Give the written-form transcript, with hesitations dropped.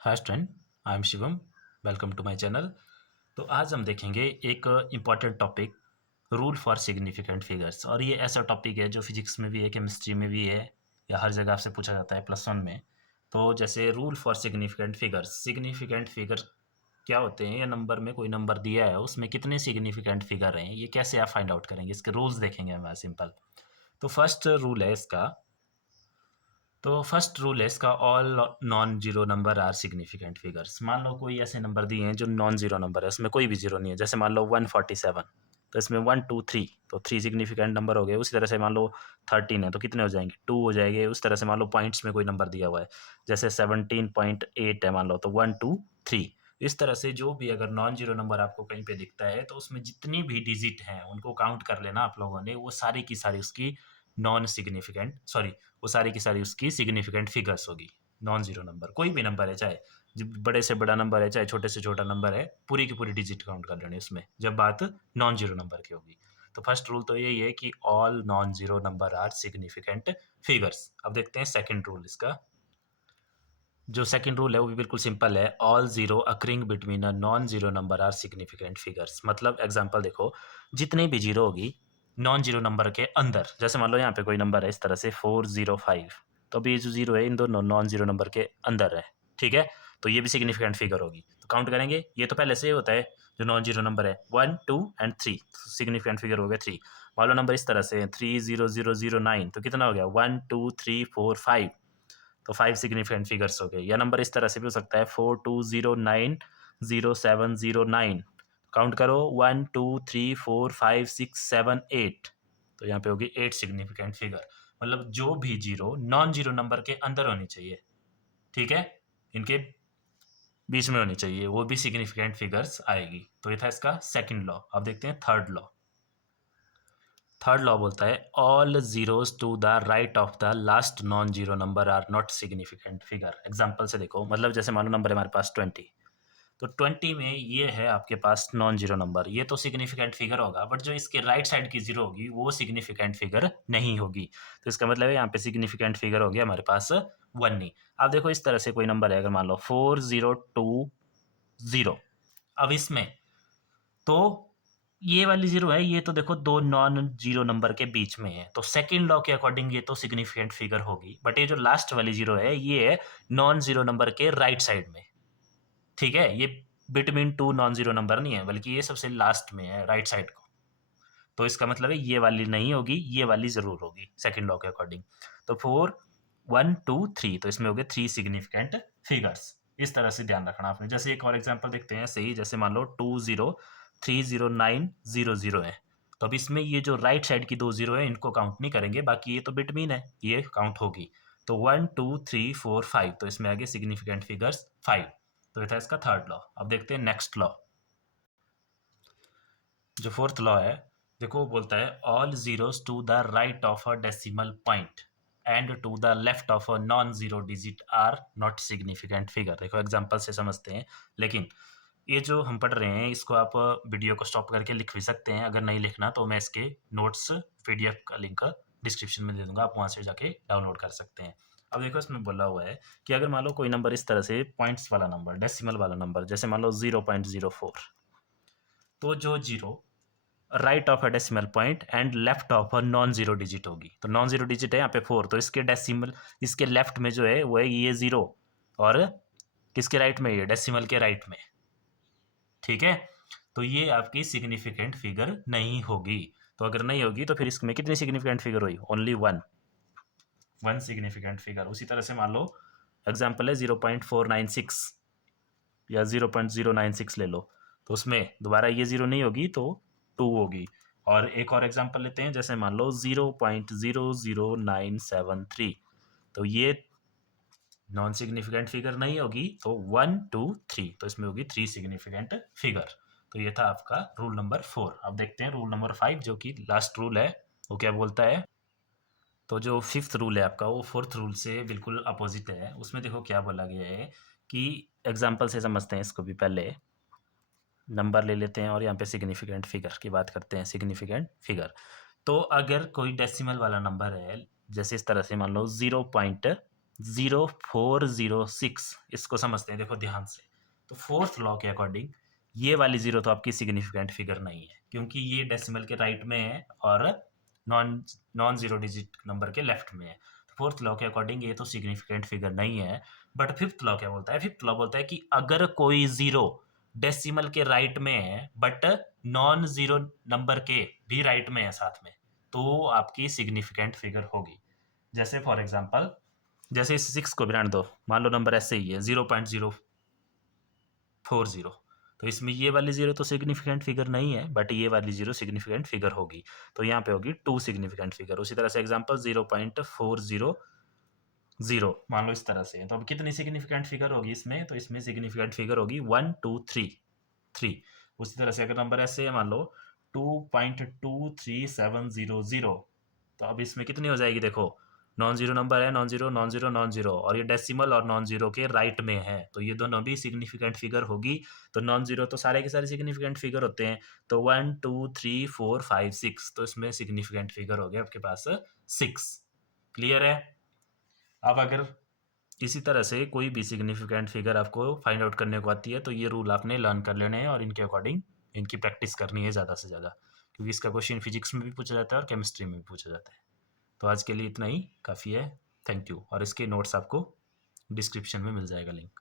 Hi student, I am Shivam. Welcome to my channel. तो आज हम देखेंगे एक important topic, rule for significant figures. और ये ऐसा टॉपिक है जो फिजिक्स में भी है, केमिस्ट्री में भी है, या हर जगह आपसे पूछा जाता है +1 में। तो जैसे rule for significant figures, significant figure क्या होते हैं, या नंबर में कोई नंबर दिया है उसमें कितने सिग्निफिकेंट फिगर हैं, ये कैसे आप फाइंड आउट करेंगे, इसके रूल्स देखेंगे हमारा सिंपल। तो फर्स्ट रूल है इसका, तो फर्स्ट रूल है इसका, all non zero number are significant figures. मान लो कोई ऐसे नंबर दिए हैं जो नॉन जीरो नंबर है, उसमें कोई भी जीरो नहीं है। जैसे मान लो 147, तो इसमें 1 2 3, तो 3 सिग्निफिकेंट नंबर हो गए। उसी तरह से मान लो 13 है, तो कितने हो जाएंगे, 2 हो जाएंगे। उस तरह से मान लो पॉइंट्स में कोई नंबर दिया हुआ है, जैसे 17.8 है मान लो, तो 1 2 3। इस तरह से जो भी अगर नॉन जीरो नंबर आपको कहीं पे दिखता है, तो उसमें जितनी भी डिजिट हैं उनको काउंट कर लेना आप लोगों ने। वो सारी की सारी उसकी नॉन सिग्निफिकेंट, सॉरी, वो सारी की सारी उसकी सिग्निफिकेंट फिगर्स होगी। नॉन जीरो नंबर कोई भी नंबर है, चाहे बड़े से बड़ा नंबर है, चाहे छोटे से छोटा नंबर है, पूरी की पूरी डिजिट काउंट कर लेनी उसमें, जब बात नॉन जीरो नंबर की होगी। तो फर्स्ट रूल तो यही है कि all non zero number are significant figures. अब देखते हैं सेकंड रूल इसका। जो सेकंड रूल है वो भी बिल्कुल सिंपल है, all zero occurring between a non zero number are significant figures. मतलब एग्जांपल देखो, जितनी भी जीरो होगी नॉन जीरो नंबर के अंदर, जैसे मान लो यहाँ पे कोई नंबर है इस तरह से 405, तो अभी ये जो जीरो है इन दोनों नॉन जीरो नंबर के अंदर है, ठीक है। तो ये भी सिग्निफिकेंट फिगर होगी, तो काउंट करेंगे। ये तो पहले से ही होता है, जो नॉन जीरो नंबर है 1 2 एंड 3, सिग्निफिकेंट फिगर हो गया 3। मान लो नंबर इस तरह से 30009, तो कितना हो गया, 1 2 3 4 5, तो 5 सिग्निफिकेंट फिगर्स हो गए। या नंबर इस तरह से भी हो सकता है 42090709, काउंट करो 1 2 3 4 5 6 7 8, तो यहाँ पे होगी 8 सिग्निफिकेंट फिगर। मतलब जो भी जीरो नॉन जीरो नंबर के अंदर होनी चाहिए, ठीक है, इनके बीच में होनी चाहिए, वो भी सिग्निफिकेंट फिगर्स आएगी। तो ये था इसका सेकंड लॉ। अब देखते हैं थर्ड लॉ। थर्ड लॉ बोलता है all zeros to the right of the last non zero number are not significant figure. Example से देखो, मतलब जैसे मानो नंबर है हमारे पास 20, तो 20 में ये है आपके पास नॉन जीरो नंबर, ये तो सिग्निफिकेंट फिगर होगा, बट जो इसके राइट साइड की जीरो होगी वो सिग्निफिकेंट फिगर नहीं होगी। तो इसका मतलब है यहाँ पे सिग्निफिकेंट फिगर हो गया हमारे पास 1 नहीं। अब देखो इस तरह से कोई नंबर है, अगर मान लो 4020, अब इसमें तो ये वाली जीरो है, ये तो देखो दो नॉन जीरो नंबर के बीच में है, तो सेकंड लॉ के अकॉर्डिंग ये तो सिग्निफिकेंट फिगर होगी। बट ये जो लास्ट वाली जीरो है, ये है नॉन जीरो नंबर के राइट साइड में, ठीक है। ये between two non zero number नहीं है, बल्कि ये सबसे लास्ट में है, राइट साइड को। तो इसका मतलब है ये वाली नहीं होगी, ये वाली जरूर होगी सेकंड लॉ के अकॉर्डिंग। तो 4 1 2 3, तो इसमें हो गए 3 सिग्निफिकेंट फिगर्स। इस तरह से ध्यान रखना आपने। जैसे एक और एग्जांपल देखते हैं, सही, जैसे मान लो 20300900 है, तो अब इसमें ये जो राइट साइड की दो जीरो है इनको काउंट नहीं करेंगे, बाकी ये तो बिटवीन है, ये काउंट होगी। तो 1 2 3 4 5, तो इसमें आगे सिग्निफिकेंट फिगर्स 5। तो ये था इसका थर्ड लॉ। अब देखते हैं नेक्स्ट लॉ। जो फोर्थ लॉ है, देखो वो बोलता है all zeros to the right of a decimal point and to the left of a non zero digit are not significant figure. देखो एग्जांपल से समझते हैं, लेकिन ये जो हम पढ़ रहे हैं इसको आप वीडियो को स्टॉप करके लिख भी सकते हैं। अगर नहीं लिखना तो मैं इसके नोट्स पीडीएफ का लिंक डिस्क्रिप्शन में दे दूंगा, आप वहाँ से जाके डाउनलोड कर सकते हैं। अब देखो इसमें बोला हुआ है कि अगर मान लो कोई नंबर इस तरह से पॉइंट्स वाला नंबर, डेसिमल वाला नंबर, जैसे मान लो 0.04, तो जो zero right of a decimal point and left of a non zero digit होगी। तो नॉन जीरो डिजिट है यहाँ पे 4, तो इसके डेसिमल, इसके लेफ्ट में जो है वो है ये जीरो, और किसके राइट में, ये डेसिमल के राइट में, ठीक है। तो ये आपकी सिग्निफिकेंट फिगर नहीं होगी। तो अगर नहीं होगी तो फिर इसमें कितनी सिग्निफिकेंट फिगर हुई, ओनली वन सिग्निफिकेंट फिगर। उसी तरह से मान लो एग्जाम्पल है 0.496 या 0.096 ले लो, तो उसमें दोबारा ये जीरो नहीं होगी, तो 2 होगी। और एक और एग्जांपल लेते हैं, जैसे मान लो 0.00973, तो ये नॉन सिग्निफिकेंट फिगर नहीं होगी, तो 1 2 3, तो इसमें होगी 3 सिग्निफिकेंट फिगर। तो ये था आपका रूल नंबर 4। अब देखते हैं रूल नंबर 5, जो कि लास्ट रूल है, वो क्या बोलता है। तो जो फिफ्थ रूल है आपका, वो फोर्थ रूल से बिल्कुल अपोजिट है। उसमें देखो क्या बोला गया है कि एग्जाम्पल से समझते हैं इसको भी। पहले नंबर ले लेते हैं और यहाँ पे सिग्निफिकेंट फिगर की बात करते हैं। सिग्निफिकेंट फिगर, तो अगर कोई डेसिमल वाला नंबर है, जैसे इस तरह से मान लो 0406 इसको समझते हैं, देखो ध्यान से। तो फोर्थ लॉ के अकॉर्डिंग ये वाली जीरो तो आपकी सिग्निफिकेंट फिगर नहीं है, क्योंकि ये डेसिमल के राइट में है और non non zero digit number के लेफ्ट में है। तो फोर्थ लॉ के अकॉर्डिंग ये तो सिग्निफिकेंट फिगर नहीं है। बट फिफ्थ लॉ क्या बोलता है? फिफ्थ लॉ बोलता है कि अगर कोई जीरो डेसिमल के राइट में है बट नॉन जीरो नंबर के भी राइट में है साथ में, तो आपकी सिग्निफिकेंट फिगर होगी। जैसे फॉर एग्जांपल, जैसे इस 6 को भी रहने दो, मान लो नंबर ऐसे ही है 0.040, तो इसमें ये वाली जीरो तो सिग्निफिकेंट फिगर नहीं है, बट ये वाली जीरो सिग्निफिकेंट फिगर होगी। तो यहाँ पे होगी 2 सिग्निफिकेंट फिगर। उसी तरह से एग्जांपल 0.400 मान लो इस तरह से, तो अब कितनी सिग्निफिकेंट फिगर होगी इसमें? तो इसमें सिग्निफिकेंट फिगर होगी 1 2 3 3। उसी तरह से अगर नंबर ऐसे है, मान लो 2.23700, तो अब इसमें कितनी हो जाएगी? देखो नॉन जीरो नंबर है, non zero non zero non zero, और ये डेसिमल और नॉन जीरो के राइट में है, तो ये दोनों भी सिग्निफिकेंट फिगर होगी। तो नॉन जीरो तो सारे के सारे सिग्निफिकेंट फिगर होते हैं, तो 1 2 3 4 5 6, तो इसमें सिग्निफिकेंट फिगर हो गया आपके पास 6। क्लियर है? अब अगर इसी तरह से कोई भी सिग्निफिकेंट फिगर आपको फाइंड आउट करने को आती है, तो ये रूल आपने लर्न कर लेने हैं और इनके अकॉर्डिंग इनकी प्रैक्टिस करनी है ज़्यादा से ज़्यादा, क्योंकि इसका क्वेश्चन फिजिक्स में भी पूछा जाता है और केमिस्ट्री में भी पूछा जाता है। तो आज के लिए इतना ही काफ़ी है। Thank you. और इसके नोट्स आपको डिस्क्रिप्शन में मिल जाएगा लिंक।